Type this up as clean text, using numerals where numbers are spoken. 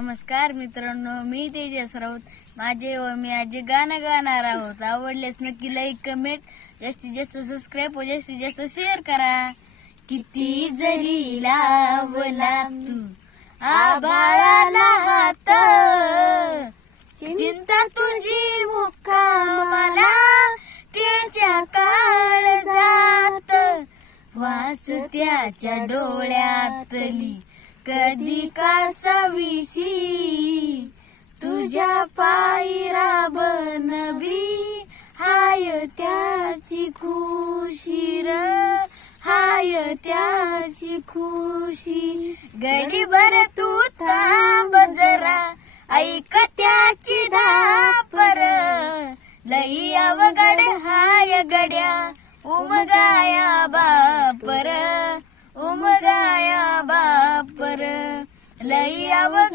नमस्कार मित्रांनो, मी तेजस राऊत. माझे व मी आज गाणं गाणार आहोत. आवडल्यास नक्की लाईक, कमेंट, जास्तीत जास्त सबस्क्राईब व जास्तीत जास्त शेअर करा. किती जरी लावला तू आभाळाला हात, चिंता तुझी मुक्कामाला त्याच्या काळजात, वाच त्याच्या डोळ्यातली कधी कासावीशी, तुझ्या पायरा बनबी हाय त्याची खुशी र, हाय त्याची खुशी. गडीभर तू थांब जरा, ऐक त्याची धापर, लई अवघड हाय गड्या उमगाया बापर, उमगाया बापर, लई अवघड